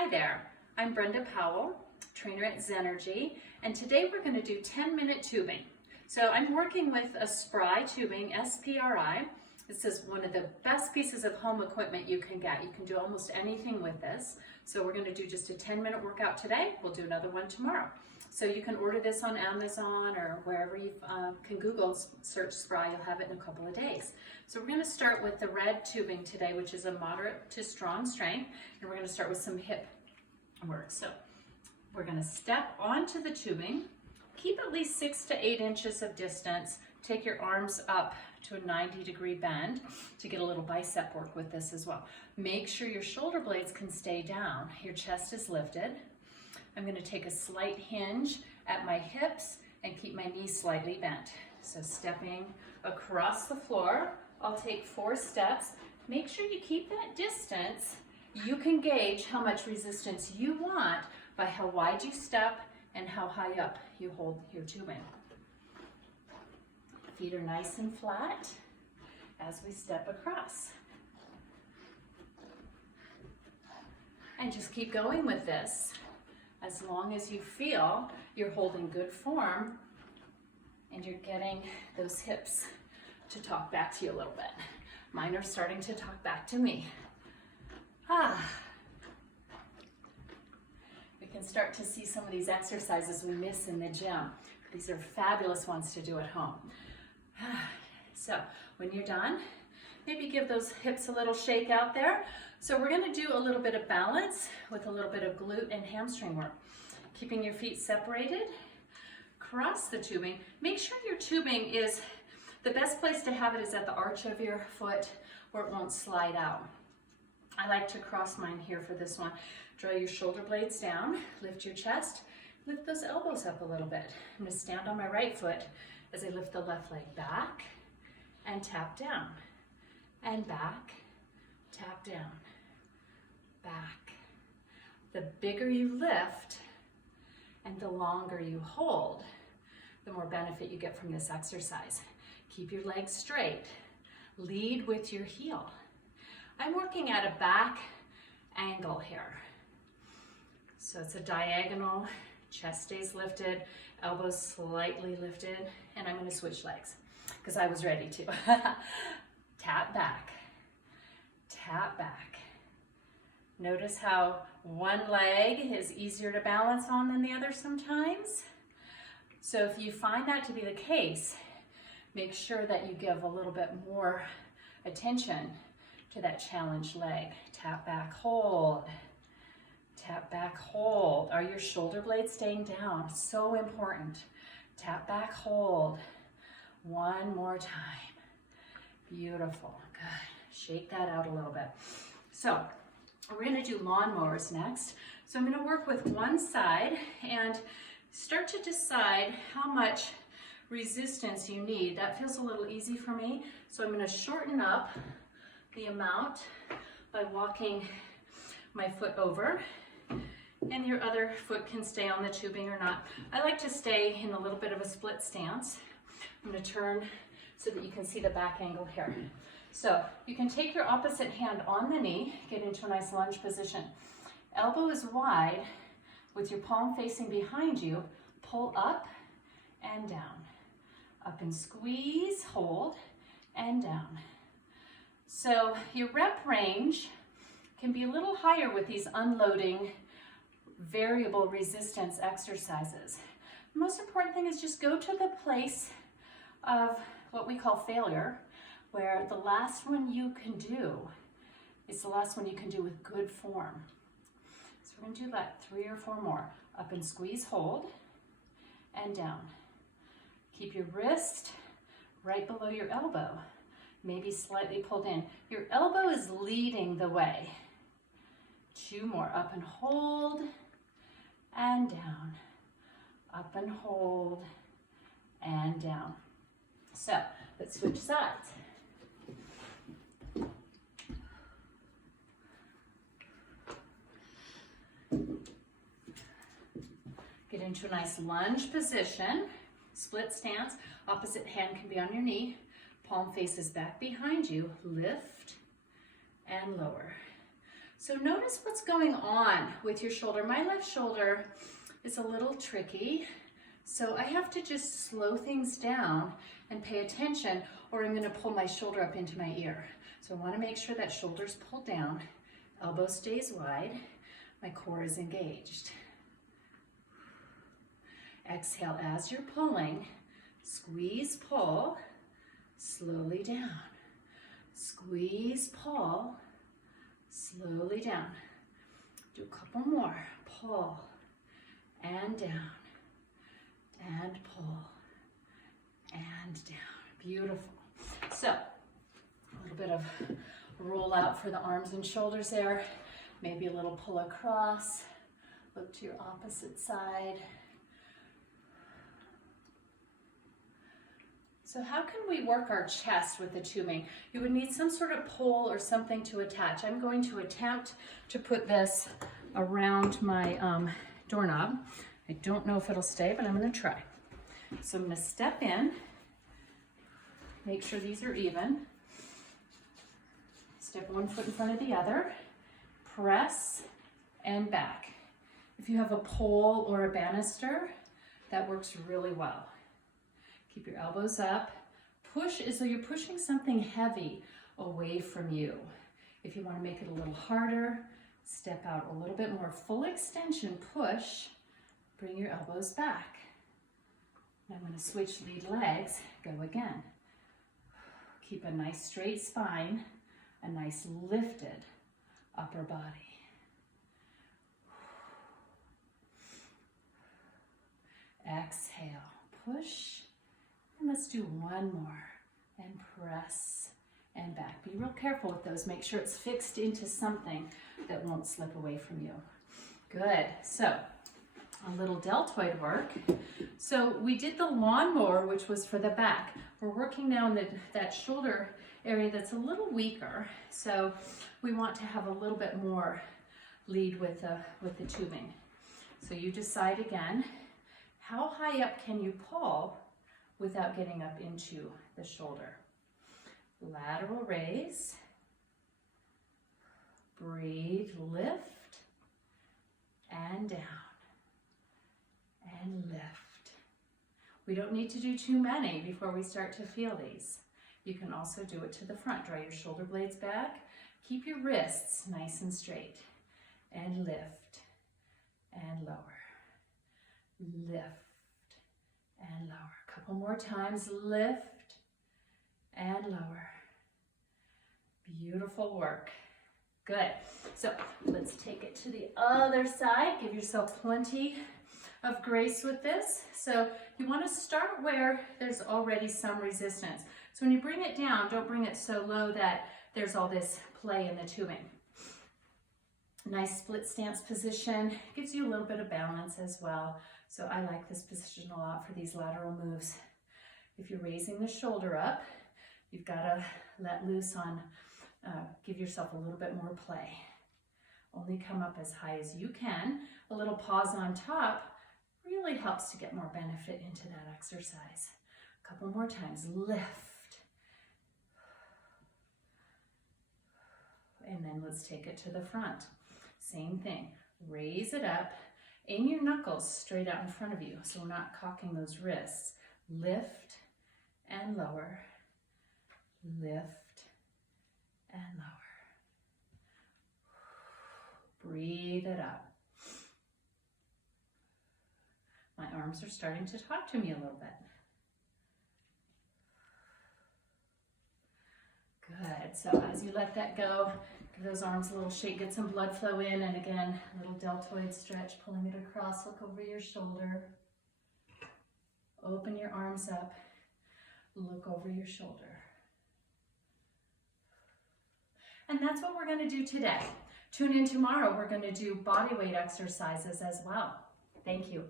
Hi there, I'm Brenda Powell, trainer at Zenergy, and today we're going to do 10-minute tubing. So I'm working with a Spry tubing, SPRI. This is one of the best pieces of home equipment you can get. You can do almost anything with this. So we're going to do just a 10-minute workout today. We'll do another one tomorrow. So you can order this on Amazon or wherever you can Google search Spry. You'll have it in a couple of days. So we're going to start with the red tubing today, which is a moderate to strong strength, and we're going to start with some hip work. So we're going to step onto the tubing, keep at least 6 to 8 inches of distance. Take your arms up to a 90-degree bend to get a little bicep work with this as well. Make sure your shoulder blades can stay down. Your chest is lifted. I'm going to take a slight hinge at my hips and keep my knees slightly bent. So stepping across the floor, I'll take 4 steps. Make sure you keep that distance. You can gauge how much resistance you want by how wide you step and how high up you hold your tubing. Feet are nice and flat as we step across. And just keep going with this as long as you feel you're holding good form and you're getting those hips to talk back to you a little bit. Mine are starting to talk back to me. We can start to see some of these exercises we miss in the gym. These are fabulous ones to do at home. So when you're done, maybe give those hips a little shake out there. So we're going to do a little bit of balance with a little bit of glute and hamstring work. Keeping your feet separated, cross the tubing. Make sure your tubing is, the best place to have it is at the arch of your foot where it won't slide out. I like to cross mine here for this one. Draw your shoulder blades down, lift your chest, lift those elbows up a little bit. I'm going to stand on my right foot as I lift the left leg back and tap down, and back, tap down, back. The bigger you lift and the longer you hold, the more benefit you get from this exercise. Keep your legs straight. Lead with your heel. I'm working at a back angle here. So it's a diagonal, chest stays lifted, elbows slightly lifted, and I'm going to switch legs because I was ready to. Tap back, tap back. Notice how one leg is easier to balance on than the other sometimes. So if you find that to be the case, make sure that you give a little bit more attention to that challenged leg. Tap back, hold. Tap back, hold. Are your shoulder blades staying down? So important. Tap back, hold. One more time. Beautiful. Good. Shake that out a little bit. So we're going to do lawnmowers next. So I'm going to work with one side and start to decide how much resistance you need. That feels a little easy for me. So I'm going to shorten up the amount by walking my foot over, and your other foot can stay on the tubing or not. I like to stay in a little bit of a split stance. I'm going to turn so that you can see the back angle here. So you can take your opposite hand on the knee, get into a nice lunge position. Elbow is wide with your palm facing behind you. Pull up and down. Up and squeeze, hold, and down. So your rep range can be a little higher with these unloading variable resistance exercises. The most important thing is just go to the place of what we call failure, where the last one you can do is the last one you can do with good form. So we're going to do that 3 or 4 more. Up and squeeze, hold, and down. Keep your wrist right below your elbow, maybe slightly pulled in. Your elbow is leading the way. 2 more. Up and hold, and down. Up and hold, and down. So let's switch sides. Get into a nice lunge position, split stance. Opposite hand can be on your knee. Palm faces back behind you. Lift and lower. So notice what's going on with your shoulder. My left shoulder is a little tricky, so I have to just slow things down and pay attention, or I'm gonna pull my shoulder up into my ear. So I wanna make sure that shoulder's pulled down, elbow stays wide, my core is engaged. Exhale as you're pulling, squeeze, pull, slowly down. Squeeze, pull, slowly down. Do a couple more. Pull and down, and pull and down. Beautiful. So a little bit of roll out for the arms and shoulders there. Maybe a little pull across. Look to your opposite side. So how can we work our chest with the tubing? You would need some sort of pole or something to attach. I'm going to attempt to put this around my doorknob. I don't know if it'll stay, but I'm gonna try. So I'm gonna step in, make sure these are even. Step one foot in front of the other, press and back. If you have a pole or a banister, that works really well. Keep your elbows up. Push as though you're pushing something heavy away from you. If you want to make it a little harder, step out a little bit more. Full extension, push, bring your elbows back. Now I'm going to switch lead legs, go again. Keep a nice straight spine, a nice lifted upper body. Exhale, push. And let's do one more, and press and back. Be real careful with those. Make sure it's fixed into something that won't slip away from you. Good. So a little deltoid work. So we did the lawnmower, which was for the back. We're working now in that shoulder area that's a little weaker. So we want to have a little bit more lead with the tubing. So you decide again, how high up can you pull without getting up into the shoulder? Lateral raise, breathe, lift, and down, and lift. We don't need to do too many before we start to feel these. You can also do it to the front. Draw your shoulder blades back, keep your wrists nice and straight, and lift, and lower, lift, and lower. A couple more times, lift and lower. Beautiful work. Good. So let's take it to the other side. Give yourself plenty of grace with this. So you want to start where there's already some resistance. So when you bring it down, don't bring it so low that there's all this play in the tubing. Nice split stance position. Gives you a little bit of balance as well. So I like this position a lot for these lateral moves. If you're raising the shoulder up, you've got to let loose on, give yourself a little bit more play. Only come up as high as you can. A little pause on top really helps to get more benefit into that exercise. A couple more times, lift. And then let's take it to the front. Same thing, raise it up. Aim your knuckles straight out in front of you, so we're not cocking those wrists. Lift and lower, lift and lower. Breathe it up. My arms are starting to talk to me a little bit. Good, so as you let that go, give those arms a little shake, get some blood flow in, and again, a little deltoid stretch, pulling it across, look over your shoulder. Open your arms up, look over your shoulder. And that's what we're going to do today. Tune in tomorrow, we're going to do body weight exercises as well. Thank you.